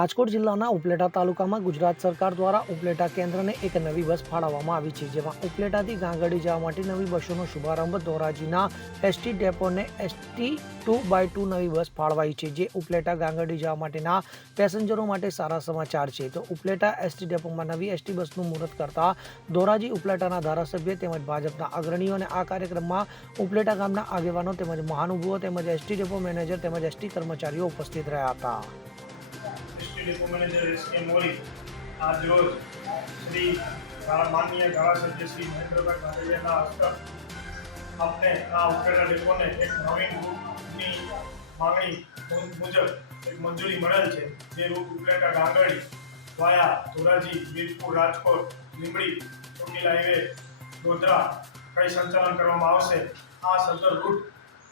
રાજકોટ જિલ્લાના ઉપલેટા તાલુકામાં ગુજરાત સરકાર દ્વારા ઉપલેટા કેન્દ્રને એક નવી બસ ફાળવવામાં આવી છે, જેમાં ઉપલેટાથી ગાંગડી જવા માટે નવી બસોનો શુભારંભ ધોરાજીના એસટી ડેપોને એસટી 2x2 નવી બસ ફાળવાઈ છે, જે ઉપલેટા ગાંગડી જવા માટેના પેસેન્જરો માટે સારા સમાચાર છે। તો ઉપલેટા એસટી ડેપોમાં નવી એસટી બસનું મુહૂર્ત કરતા ધોરાજી ઉપલેટાના ધારાસભ્ય તેમજ ભાજપના અગ્રણીઓ અને આ કાર્યક્રમમાં ઉપલેટા ગામના આગેવાનો તેમજ મહાનુભાવો તેમજ એસટી ડેપો મેનેજર તેમજ એસટી કર્મચારીઓ ઉપસ્થિત રહ્યા હતા। एसटी डेपो मैनेजर एसके मोरी आज रोज श्री माननीय धारासभ्य श्री महेंद्रभाई भाटियाना हस्तक आपने आ उपलेटा डेपोने एक नवीन रूटनी मांगणी मुजब एक मंजूरी મળેલ છે, જે રૂટ ઉપલેટા ગાંગડી વાયા ધોરાજી વીરપુર રાજકોટ લીંબડી ચોટીલા હાઈવે ગોધરા કઈ સંચાલન કરવામાં આવશે। આ સદર રૂટ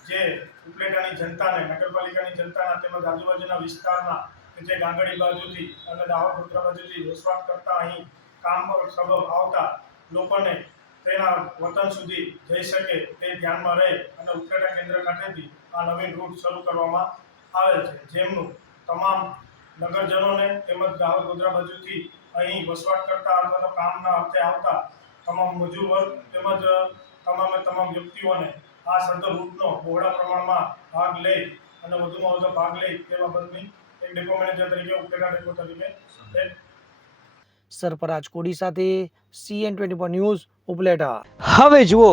જે ઉપલેટાની જનતાને નગરપાલિકાની જનતાના તેમજ આજુબાજુના વિસ્તારના જે ગાંગડી બાજુથી અને દાહોદ ગોધરા બાજુથી વસવાટ કરતા અહીં કામ સબબ આવતા લોકોને તેના વતન સુધી જઈ શકે તે ધ્યાનમાં રહે અને ઉપલેટા કેન્દ્ર ખાતેથી આ નવીન રૂટ શરૂ કરવામાં આવેલ છે, જેમનું તમામ નગરજનોને તેમજ દાહોદ ગોધરા બાજુથી અહીં વસવાટ કરતા અથવા તો કામના અર્થે આવતા તમામ મજૂર વર્ગ તેમજ તમામ વ્યક્તિઓને આ સદર રૂટનો બહોળા પ્રમાણમાં ભાગ લઈ અને વધુમાં વધુ ભાગ લઈ તે બાબતની એક ડેપો મેનેજર તરીકે ઉપલેટા ડેપો તરીકે સરફરાજ કોડી સાથે CN24 ન્યૂઝ ઉપલેટા। હવે જુઓ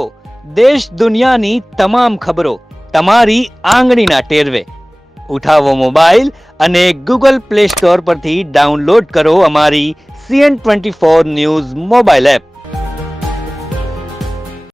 દેશ દુનિયાની તમામ ખબરો તમારી આંગળીના ટેરવે। ઉઠાવો મોબાઈલ અને Google Play Store પરથી ડાઉનલોડ કરો અમારી CN24 ન્યૂઝ મોબાઈલ એપ।